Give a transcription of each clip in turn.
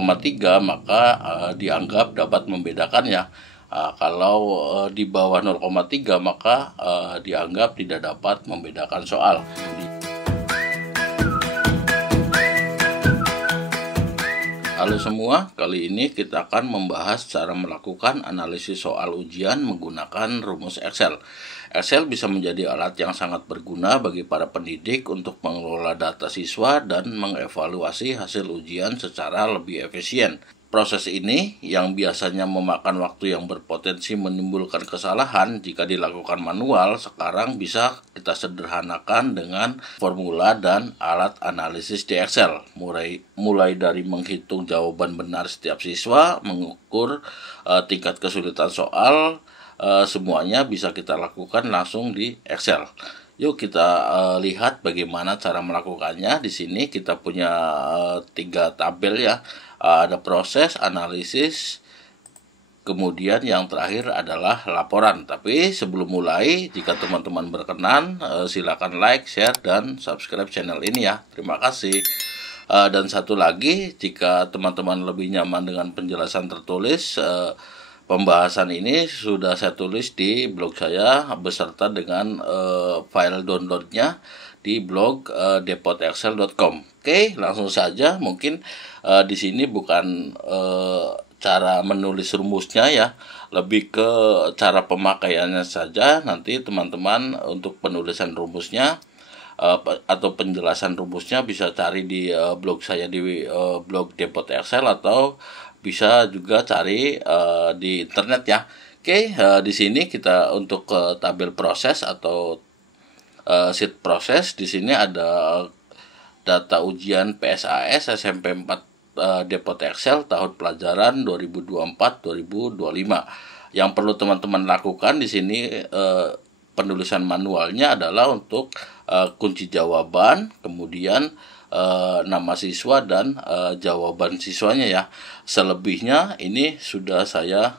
0,3 maka dianggap dapat membedakannya. Kalau di bawah 0,3 maka dianggap tidak dapat membedakan soal. Halo semua, kali ini kita akan membahas cara melakukan analisis soal ujian menggunakan rumus Excel. Excel bisa menjadi alat yang sangat berguna bagi para pendidik untuk mengelola data siswa dan mengevaluasi hasil ujian secara lebih efisien. Proses ini yang biasanya memakan waktu yang berpotensi menimbulkan kesalahan jika dilakukan manual, sekarang bisa kita sederhanakan dengan formula dan alat analisis di Excel. Mulai dari menghitung jawaban benar setiap siswa, mengukur tingkat kesulitan soal, semuanya bisa kita lakukan langsung di Excel. Yuk kita lihat bagaimana cara melakukannya. Di sini kita punya 3 tabel ya. Ada proses, analisis, kemudian yang terakhir adalah laporan. Tapi sebelum mulai, jika teman-teman berkenan, silakan like, share, dan subscribe channel ini ya. Terima kasih. Dan satu lagi, jika teman-teman lebih nyaman dengan penjelasan tertulis, pembahasan ini sudah saya tulis di blog saya beserta dengan file downloadnya di blog depotexcel.com. Oke, langsung saja. Mungkin di sini bukan cara menulis rumusnya ya, lebih ke cara pemakaiannya saja. Nanti teman-teman untuk penulisan rumusnya atau penjelasan rumusnya bisa cari di blog saya di blog Depot Excel, atau bisa juga cari di internet ya. Oke, di sini kita untuk tabel proses atau sheet proses. Di sini ada data ujian PSAS SMP 4 Depot Excel tahun pelajaran 2024-2025. Yang perlu teman-teman lakukan di sini penulisan manualnya adalah untuk kunci jawaban, kemudian nama siswa dan jawaban siswanya ya. Selebihnya ini sudah saya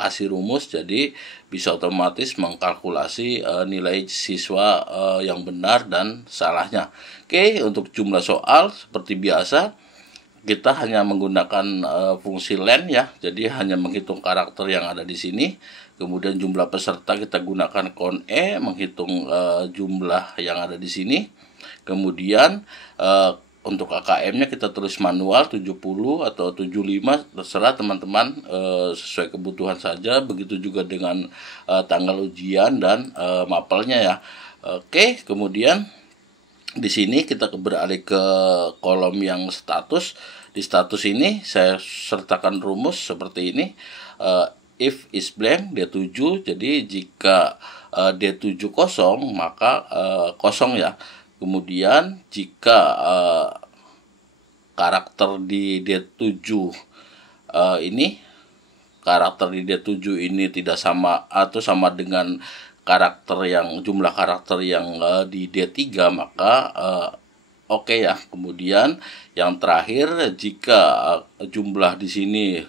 kasih rumus, jadi bisa otomatis mengkalkulasi nilai siswa yang benar dan salahnya. Oke, untuk jumlah soal seperti biasa kita hanya menggunakan fungsi len ya. Jadi hanya menghitung karakter yang ada di sini. Kemudian jumlah peserta kita gunakan count E, menghitung jumlah yang ada di sini. Kemudian untuk AKM-nya kita tulis manual 70 atau 75, terserah teman-teman, sesuai kebutuhan saja. Begitu juga dengan tanggal ujian dan mapelnya ya. Oke, kemudian di sini kita beralih ke kolom yang status. Di status ini saya sertakan rumus seperti ini. If is blank D7, jadi jika D7 kosong maka kosong ya. Kemudian jika karakter di D7 ini tidak sama atau sama dengan jumlah karakter yang di D3, maka oke ya. Kemudian yang terakhir, jika jumlah di sini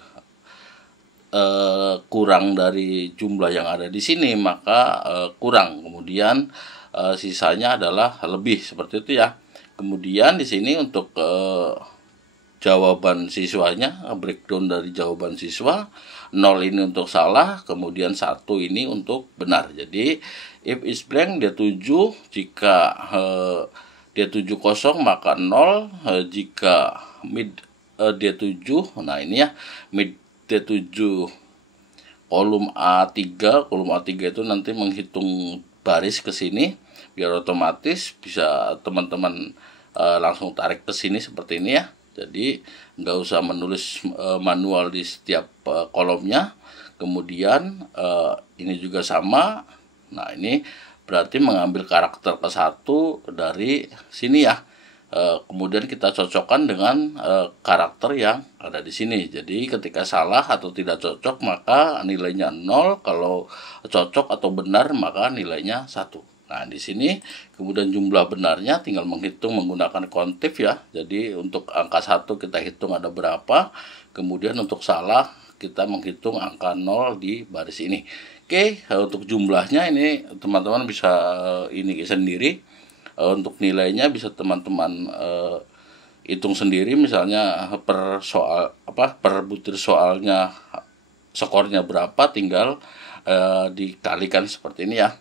kurang dari jumlah yang ada di sini maka kurang. Kemudian sisanya adalah lebih, seperti itu ya. Kemudian di sini untuk jawaban siswanya, breakdown dari jawaban siswa, 0 ini untuk salah, kemudian 1 ini untuk benar. Jadi if is blank D7, jika D7 kosong maka 0, jika mid D7, nah ini ya, mid D7 kolom A3 itu nanti menghitung baris ke sini, biar otomatis bisa teman-teman langsung tarik ke sini seperti ini ya. Jadi nggak usah menulis manual di setiap kolomnya. Kemudian ini juga sama. Nah, ini berarti mengambil karakter ke 1 dari sini ya. Kemudian kita cocokkan dengan karakter yang ada di sini. Jadi ketika salah atau tidak cocok maka nilainya 0, kalau cocok atau benar maka nilainya 1. Nah, di sini kemudian jumlah benarnya tinggal menghitung menggunakan kontif ya. Jadi untuk angka 1 kita hitung ada berapa. Kemudian untuk salah kita menghitung angka 0 di baris ini. Oke, untuk jumlahnya ini teman-teman bisa ini sendiri. Untuk nilainya bisa teman-teman hitung sendiri, misalnya per soal per butir soalnya skornya berapa, tinggal dikalikan seperti ini ya.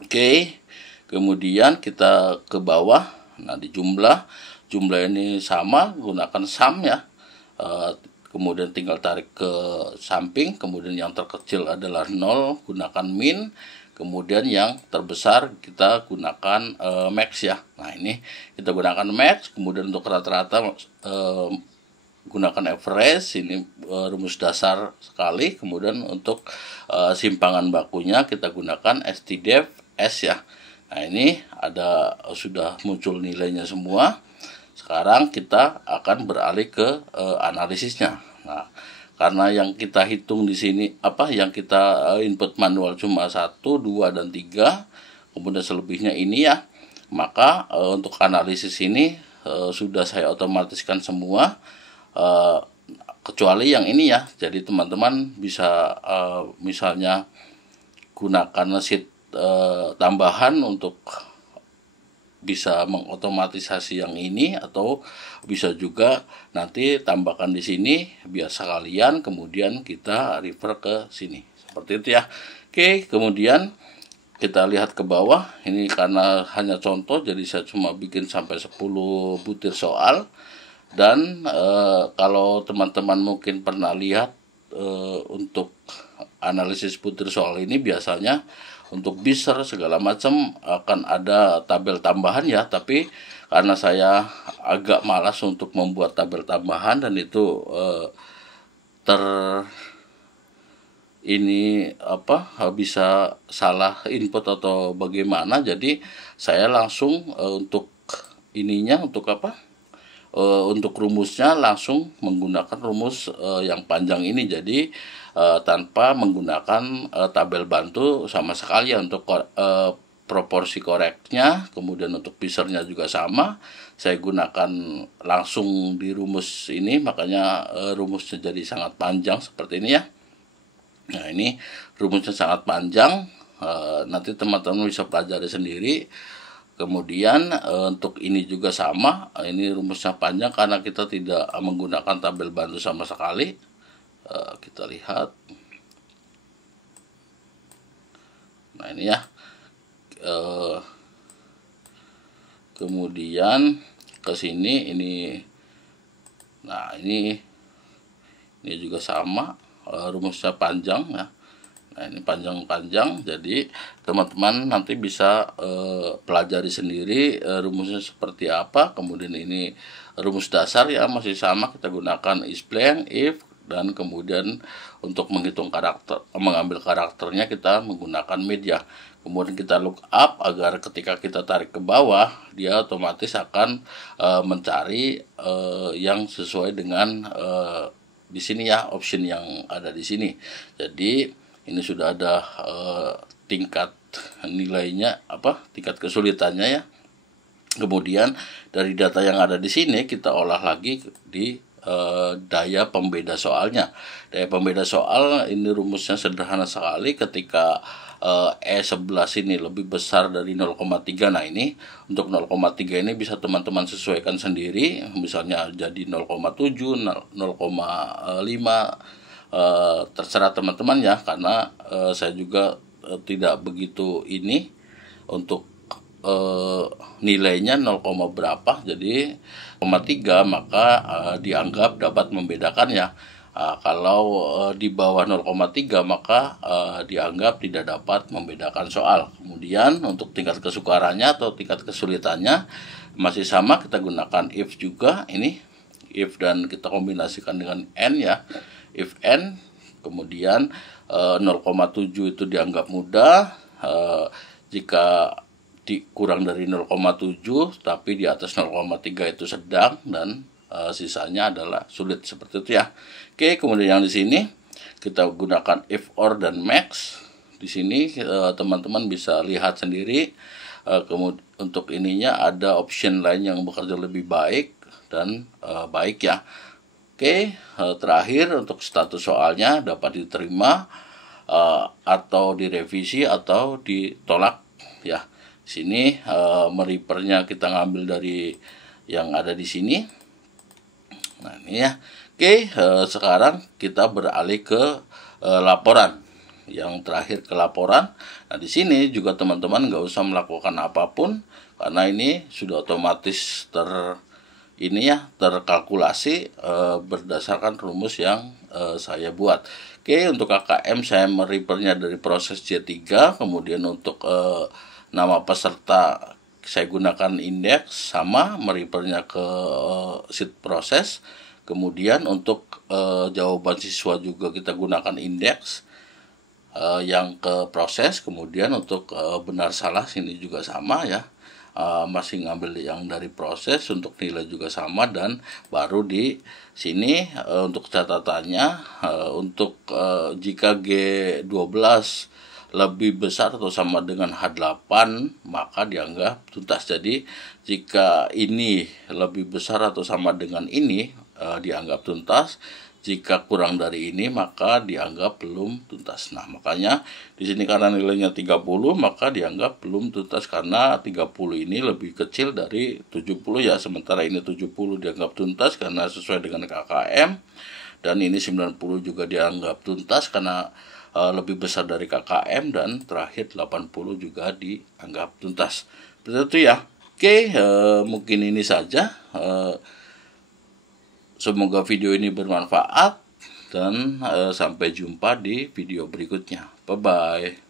Oke, kemudian kita ke bawah. Nah, di jumlah ini sama, gunakan sum ya. Kemudian tinggal tarik ke samping, kemudian yang terkecil adalah 0, gunakan min, kemudian yang terbesar kita gunakan max ya. Nah, ini kita gunakan max, kemudian untuk rata-rata gunakan average, ini rumus dasar sekali. Kemudian untuk simpangan bakunya kita gunakan STDEV S ya. Nah, ini sudah muncul nilainya semua. Sekarang kita akan beralih ke analisisnya. Nah, karena yang kita hitung di sini yang kita input manual cuma 1, 2, dan 3, kemudian selebihnya ini ya, maka untuk analisis ini sudah saya otomatiskan semua, kecuali yang ini ya. Jadi teman-teman bisa misalnya gunakan sheet tambahan untuk bisa mengotomatisasi yang ini, atau bisa juga nanti tambahkan di sini biasa kalian, kemudian kita refer ke sini seperti itu ya. Oke, kemudian kita lihat ke bawah. Ini karena hanya contoh, jadi saya cuma bikin sampai 10 butir soal. Dan kalau teman-teman mungkin pernah lihat untuk analisis butir soal ini, biasanya untuk biser segala macam akan ada tabel tambahan ya, tapi karena saya agak malas untuk membuat tabel tambahan dan itu bisa salah input atau bagaimana, jadi saya langsung untuk ininya, untuk rumusnya langsung menggunakan rumus yang panjang ini, jadi tanpa menggunakan tabel bantu sama sekali ya. Untuk proporsi koreknya, kemudian untuk pisernya juga sama, saya gunakan langsung di rumus ini, makanya rumusnya jadi sangat panjang seperti ini ya. Nah, ini rumusnya sangat panjang, nanti teman-teman bisa pelajari sendiri. Kemudian untuk ini juga sama, ini rumusnya panjang karena kita tidak menggunakan tabel bantu sama sekali. Kita lihat. Nah, ini ya. Kemudian ke sini ini. Nah, ini juga sama, rumusnya panjang ya. Nah, ini panjang-panjang, jadi teman-teman nanti bisa pelajari sendiri rumusnya seperti apa. Kemudian ini rumus dasar ya, masih sama, kita gunakan is blank, if, dan kemudian untuk menghitung mengambil karakternya kita menggunakan media. Kemudian kita look up agar ketika kita tarik ke bawah, dia otomatis akan mencari yang sesuai dengan di sini ya, option yang ada di sini. Jadi ini sudah ada tingkat nilainya, tingkat kesulitannya ya. Kemudian dari data yang ada di sini kita olah lagi di daya pembeda soalnya. Daya pembeda soal ini rumusnya sederhana sekali. Ketika E11 ini lebih besar dari 0,3, nah ini untuk 0,3 ini bisa teman-teman sesuaikan sendiri, misalnya jadi 0,7, 0,5, terserah teman-teman ya, karena saya juga tidak begitu ini untuk nilainya 0, berapa, jadi 0,3 maka dianggap dapat membedakan ya. Kalau di bawah 0,3 maka dianggap tidak dapat membedakan soal. Kemudian untuk tingkat kesukarannya atau tingkat kesulitannya masih sama, kita gunakan if juga, ini if dan kita kombinasikan dengan n ya. If n, kemudian 0,7 itu dianggap mudah, jika kurang dari 0,7 tapi di atas 0,3 itu sedang, dan sisanya adalah sulit, seperti itu ya. Oke, kemudian yang di sini kita gunakan if, or, dan max. Di sini teman-teman bisa lihat sendiri. Kemudian untuk ininya ada option lain yang bekerja lebih baik dan baik ya. Oke, terakhir untuk status soalnya dapat diterima atau direvisi atau ditolak ya. Sini meripernya kita ngambil dari yang ada di sini. Nah, ini ya. Oke, sekarang kita beralih ke laporan. Yang terakhir ke laporan. Nah, di sini juga teman-teman nggak usah melakukan apapun karena ini sudah otomatis terkalkulasi berdasarkan rumus yang saya buat. Oke, untuk KKM saya merefernya dari proses C3, kemudian untuk nama peserta saya gunakan indeks, sama merefernya ke sheet proses. Kemudian untuk jawaban siswa juga kita gunakan indeks yang ke proses. Kemudian untuk benar salah sini juga sama ya. Masih ngambil yang dari proses, untuk nilai juga sama, dan baru di sini untuk catatannya untuk jika G12 lebih besar atau sama dengan H8 maka dianggap tuntas. Jadi jika ini lebih besar atau sama dengan ini dianggap tuntas. Jika kurang dari ini maka dianggap belum tuntas. Nah, makanya di sini karena nilainya 30 maka dianggap belum tuntas karena 30 ini lebih kecil dari 70 ya. Sementara ini 70 dianggap tuntas karena sesuai dengan KKM. Dan ini 90 juga dianggap tuntas karena lebih besar dari KKM, dan terakhir 80 juga dianggap tuntas. Seperti itu ya. Oke, mungkin ini saja. Semoga video ini bermanfaat dan sampai jumpa di video berikutnya. Bye-bye.